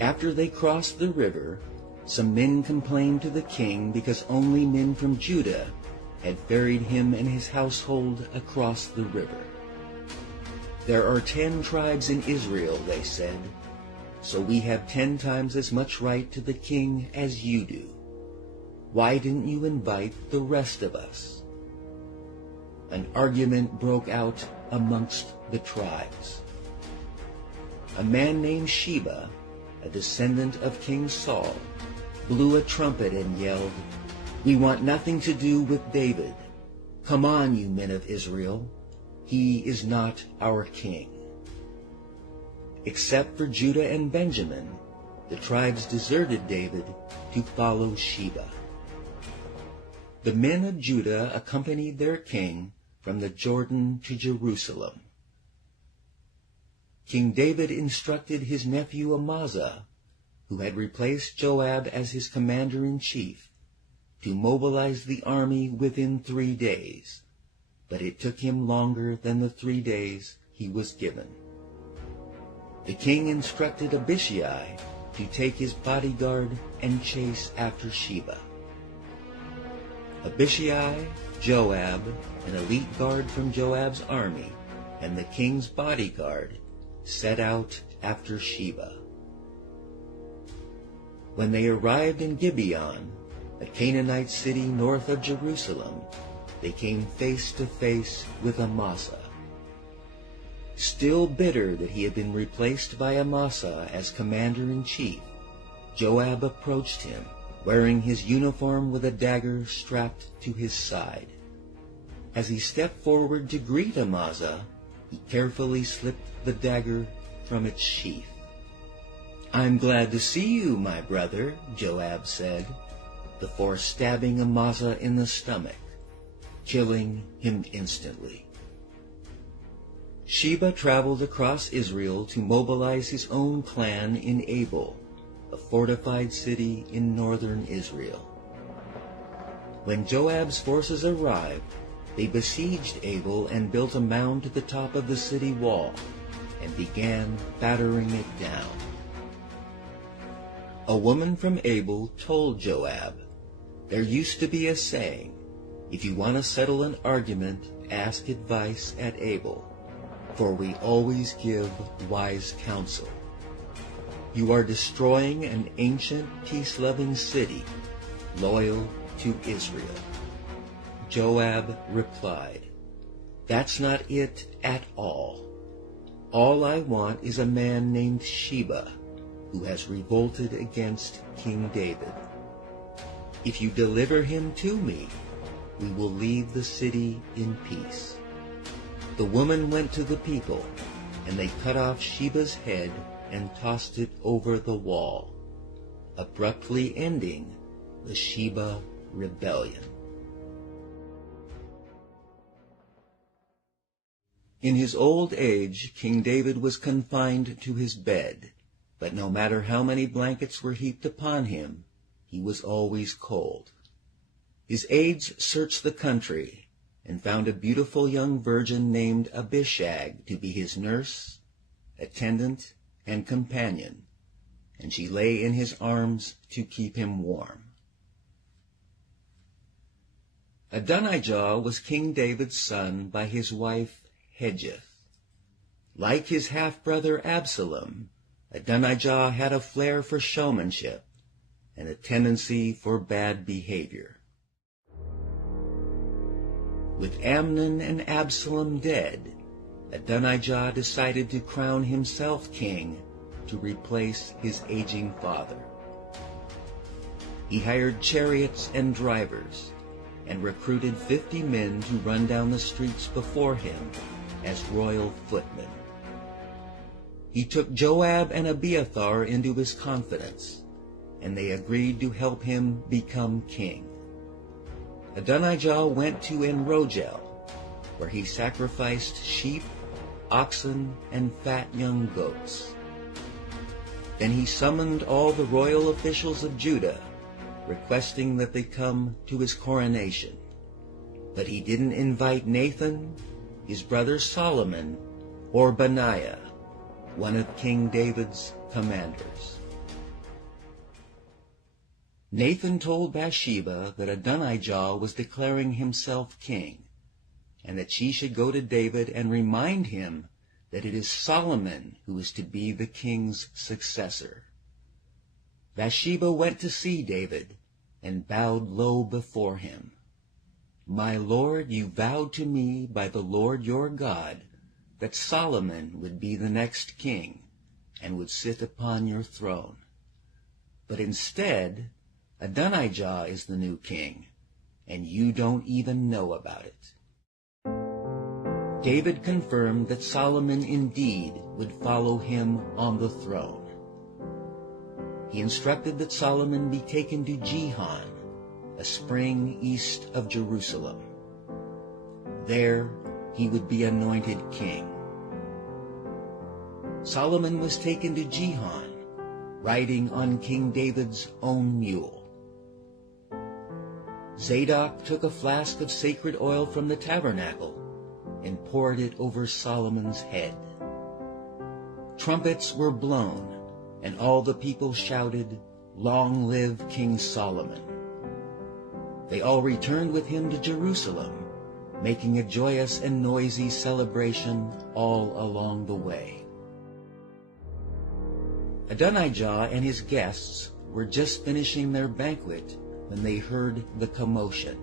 After they crossed the river, some men complained to the king because only men from Judah had ferried him and his household across the river. "There are 10 tribes in Israel," they said, "so we have 10 times as much right to the king as you do. Why didn't you invite the rest of us?" An argument broke out amongst the tribes. A man named Sheba, a descendant of King Saul, blew a trumpet and yelled, "We want nothing to do with David. Come on, you men of Israel. He is not our king." Except for Judah and Benjamin, the tribes deserted David to follow Sheba. The men of Judah accompanied their king from the Jordan to Jerusalem. King David instructed his nephew Amasa, who had replaced Joab as his commander-in-chief, to mobilize the army within 3 days, but it took him longer than the 3 days he was given. The king instructed Abishai to take his bodyguard and chase after Sheba. Abishai, Joab, an elite guard from Joab's army, and the king's bodyguard set out after Sheba. When they arrived in Gibeon, a Canaanite city north of Jerusalem, they came face to face with Amasa. Still bitter that he had been replaced by Amasa as commander-in-chief, Joab approached him, wearing his uniform with a dagger strapped to his side. As he stepped forward to greet Amasa, he carefully slipped the dagger from its sheath. "I'm glad to see you, my brother," Joab said, before stabbing Amasa in the stomach, killing him instantly. Sheba traveled across Israel to mobilize his own clan in Abel, a fortified city in northern Israel. When Joab's forces arrived, they besieged Abel and built a mound to the top of the city wall and began battering it down. A woman from Abel told Joab, "There used to be a saying, if you want to settle an argument, ask advice at Abel, for we always give wise counsel. You are destroying an ancient, peace-loving city, loyal to Israel." Joab replied, "That's not it at all. All I want is a man named Sheba, who has revolted against King David. If you deliver him to me, we will leave the city in peace." The woman went to the people, and they cut off Sheba's head and tossed it over the wall, abruptly ending the Sheba rebellion. In his old age, King David was confined to his bed, but no matter how many blankets were heaped upon him, he was always cold. His aides searched the country and found a beautiful young virgin named Abishag to be his nurse, attendant, and companion, and she lay in his arms to keep him warm. Adonijah was King David's son by his wife Hedgeth. Like his half-brother Absalom, Adonijah had a flair for showmanship and a tendency for bad behavior. With Amnon and Absalom dead, Adonijah decided to crown himself king to replace his aging father. He hired chariots and drivers and recruited 50 men to run down the streets before him as royal footmen. He took Joab and Abiathar into his confidence, and they agreed to help him become king. Adonijah went to En-Rogel, where he sacrificed sheep, oxen, and fat young goats. Then he summoned all the royal officials of Judah, requesting that they come to his coronation. But he didn't invite Nathan, his brother Solomon, or Benaiah, one of King David's commanders. Nathan told Bathsheba that Adonijah was declaring himself king, and that she should go to David and remind him that it is Solomon who is to be the king's successor. Bathsheba went to see David and bowed low before him. "My lord, you vowed to me by the Lord your God that Solomon would be the next king and would sit upon your throne. But instead, Adonijah is the new king, and you don't even know about it." David confirmed that Solomon indeed would follow him on the throne. He instructed that Solomon be taken to Gihon, a spring east of Jerusalem. There he would be anointed king. Solomon was taken to Gihon, riding on King David's own mule. Zadok took a flask of sacred oil from the tabernacle and poured it over Solomon's head. Trumpets were blown, and all the people shouted, "Long live King Solomon!" They all returned with him to Jerusalem, making a joyous and noisy celebration all along the way. Adonijah and his guests were just finishing their banquet when they heard the commotion.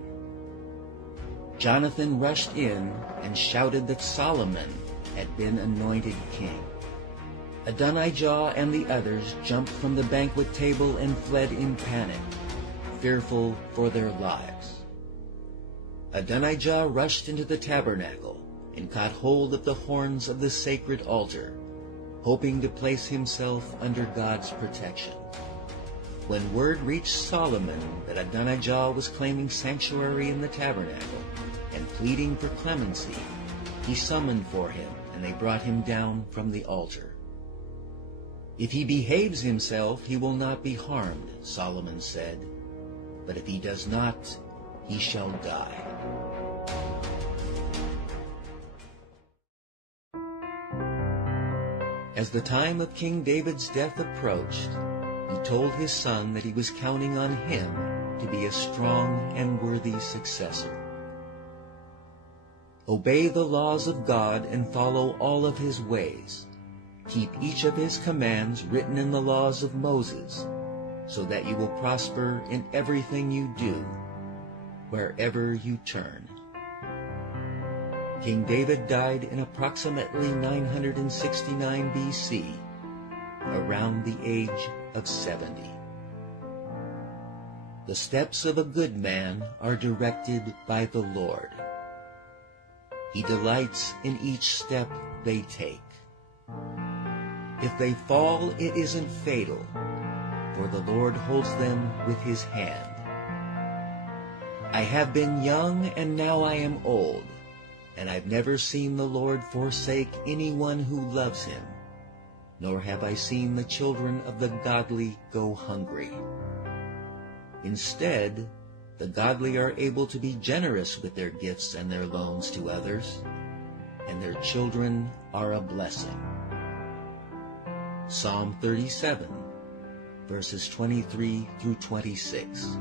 Jonathan rushed in and shouted that Solomon had been anointed king. Adonijah and the others jumped from the banquet table and fled in panic, fearful for their lives. Adonijah rushed into the tabernacle and caught hold of the horns of the sacred altar, hoping to place himself under God's protection. When word reached Solomon that Adonijah was claiming sanctuary in the tabernacle and pleading for clemency, he summoned for him, and they brought him down from the altar. "If he behaves himself, he will not be harmed," Solomon said, "but if he does not, he shall die." As the time of King David's death approached, he told his son that he was counting on him to be a strong and worthy successor. "Obey the laws of God and follow all of his ways. Keep each of his commands written in the laws of Moses, so that you will prosper in everything you do, wherever you turn." King David died in approximately 969 BC, around the age of 70. The steps of a good man are directed by the Lord. He delights in each step they take. If they fall, it isn't fatal, for the Lord holds them with his hand. "I have been young, and now I am old, and I've never seen the Lord forsake anyone who loves him, nor have I seen the children of the godly go hungry." Instead, the godly are able to be generous with their gifts and their loans to others, and their children are a blessing. Psalm 37, verses 23 through 26.